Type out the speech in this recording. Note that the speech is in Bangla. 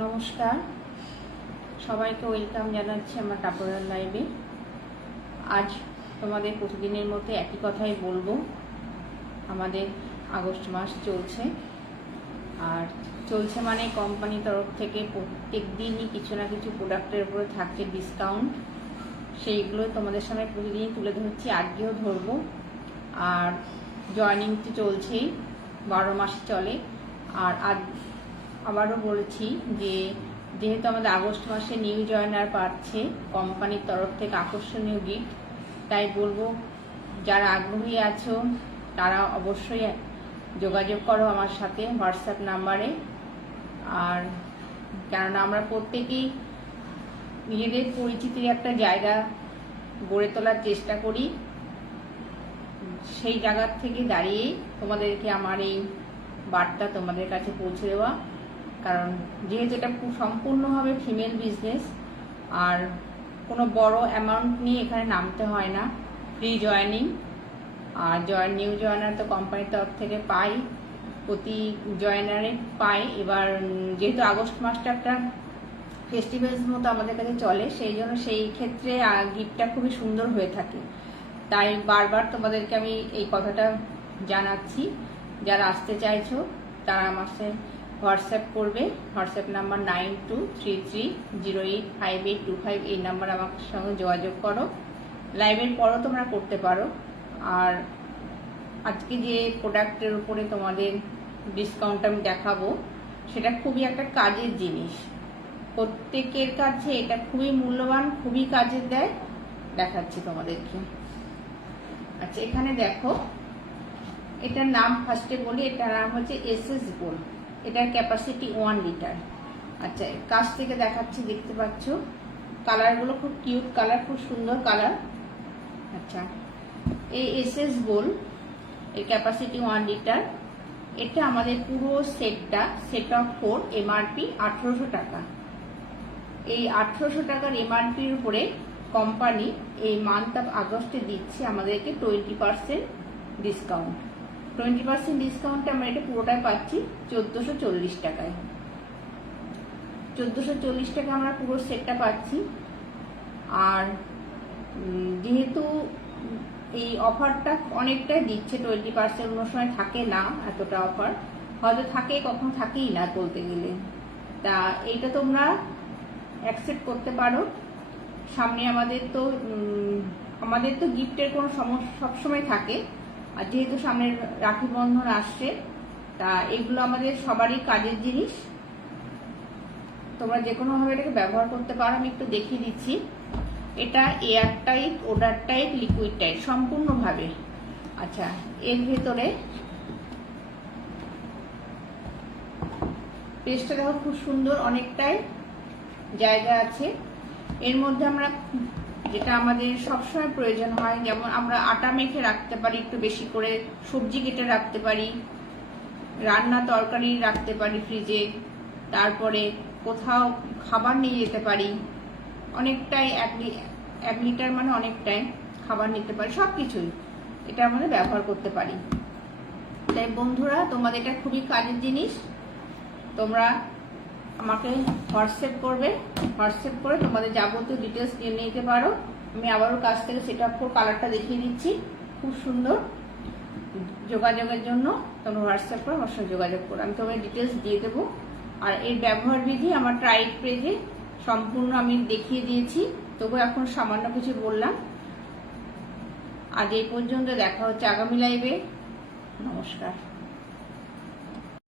নমস্কার, সবাইকে ওয়েলকাম জানাচ্ছি আমার টাপোরার লাইভে। আজ তোমাদের প্রতিদিনের মতো একই কথাই বলবো। আমাদের আগস্ট মাস চলছে, আর চলছে মানে কোম্পানির তরফ থেকে প্রত্যেক দিনই কিছু না কিছু প্রোডাক্টের উপরে থাকছে ডিসকাউন্ট। সেইগুলো তোমাদের সামনে প্রতিদিনই তুলে ধরছি, আজকেও ধরবো। আর জয়েনিং তো চলছেই, 12 মাস চলে। আর আজ আবারও বলেছি যে যেহেতু আমাদের আগস্ট মাসে নিউ জয়েনার পাচ্ছে কোম্পানির তরফ থেকে আকর্ষণীয় গিফট, তাই বলবো যারা আগ্রহী আছো তারা অবশ্যই যোগাযোগ করো আমার সাথে হোয়াটসঅ্যাপ নাম্বারে। আর কেননা আমরা প্রত্যেকেই নিজেদের পরিচিতির একটা জায়গা গড়ে তোলার চেষ্টা করি, সেই জায়গার থেকে দাঁড়িয়েই তোমাদেরকে আমার এই বার্তা তোমাদের কাছে পৌঁছে দেওয়া। কারণ যেহেতু এটা খুব সম্পূর্ণভাবে ফিমেল বিজনেস, আর কোনো বড় অ্যামাউন্ট নিয়ে এখানে নামতে হয় না, ফ্রি জয়েনিং। আর নিউ জয়েনার তো কোম্পানির তরফ থেকে পাই, প্রতি জয়েনারে পাই। এবার যেহেতু আগস্ট মাসটা একটা ফেস্টিভ্যালস মতো আমাদের কাছে চলে, সেই জন্য সেই ক্ষেত্রে গিফটটা খুবই সুন্দর হয়ে থাকে। তাই বারবার তোমাদেরকে আমি এই কথাটা জানাচ্ছি। যারা আসতে চাইছো তারা আমার সাথে হোয়াটসঅ্যাপ করবে। হোয়াটসঅ্যাপ নাম্বার 9233085825, এই নাম্বার আমার সঙ্গে যোগাযোগ করো। লাইভের পরও তোমরা করতে পারো। আর আজকে যে প্রোডাক্টের উপরে তোমাদের ডিসকাউন্ট আমি দেখাবো, সেটা খুবই একটা কাজের জিনিস, প্রত্যেকের কাছে এটা খুবই মূল্যবান, খুবই কাজের দেয়। দেখাচ্ছি তোমাদেরকে। আচ্ছা, এখানে দেখো, এটার নাম ফার্স্টে বলি। এটার নাম হচ্ছে এসএস গোল্ড। এটার ক্যাপাসিটি 1 লিটার। আচ্ছা, কাছ থেকে দেখাচ্ছি, দেখতে পাচ্ছ কালারগুলো খুব কিউট কালার, খুব সুন্দর কালার। আচ্ছা, এই এসএস গোল্ড এর ক্যাপাসিটি 1 লিটার। এটা আমাদের পুরো সেট অফ 4 এমআরপি 1800 টাকা। এই 1800 টাকার এমআরপির উপরে কোম্পানি এই মান্থ অফ আগস্টে দিচ্ছে আমাদেরকে 20% ডিসকাউন্ট। 20% ডিসকাউন্টে আমরা এটা পুরোটাই পাচ্ছি 1440 টাকায়। 1440 টাকা আমরা পুরো সেটটা পাচ্ছি। আর যেহেতু এই অফারটা অনেকটাই দিচ্ছে 20%, অন্য সময় থাকে না এতটা অফার, হয়তো থাকে কখনো থাকেই না বলতে গেলে। তা এইটা তোমরা অ্যাকসেপ্ট করতে পারো। সামনে আমাদের তো গিফটের কোনো সমস্যা সবসময় থাকে। আর যেহেতু সামনে রাখি বন্ধন আসছে, তা এগুলো আমাদের সবারই কাজের জিনিস। তোমরা যে কোনোভাবে এটাকে ব্যবহার করতে পারো। আমি একটু দেখিয়ে দিচ্ছি। এটা air tight, order tight, liquid tight সম্পূর্ণভাবে। আচ্ছা, এর ভেতরে পেস্টটা দেখো খুব সুন্দর, অনেকটাই জায়গা আছে। এর মধ্যে আমরা যেটা আমাদের সবসময় প্রয়োজন হয়, যেমন আমরা আটা মেখে রাখতে পারি, একটু বেশি করে সবজি কেটে রাখতে পারি, রান্না তরকারি রাখতে পারি ফ্রিজে, তারপরে কোথাও খাবার নিয়ে যেতে পারি। অনেকটাই 1 লিটার মানে অনেকটাই খাবার নিতে পারি, সব কিছুই এটা আমাদের ব্যবহার করতে পারি। তাই বন্ধুরা, তোমাদের এটা খুবই কাজের জিনিস। তোমরা আমাকে হোয়াটসঅ্যাপ করবে, হোয়াটসঅ্যাপ করে তোমাদের যাবতীয় ডিটেলস নিয়ে নিতে পারো। আমি আবারও কাছ থেকে সেটা কালারটা দেখিয়ে দিচ্ছি, খুব সুন্দর। যোগাযোগের জন্য তোমরা হোয়াটসঅ্যাপ করে আমার সঙ্গে যোগাযোগ করো, আমি তোমাদের ডিটেলস দিয়ে দেবো। আর এর ব্যবহার বিধি আমার ট্রাইড পেজে সম্পূর্ণ আমি দেখিয়ে দিয়েছি, তবু এখন সামান্য কিছু বললাম। আজ এই পর্যন্ত, দেখা হচ্ছে আগামী লাইভে। নমস্কার।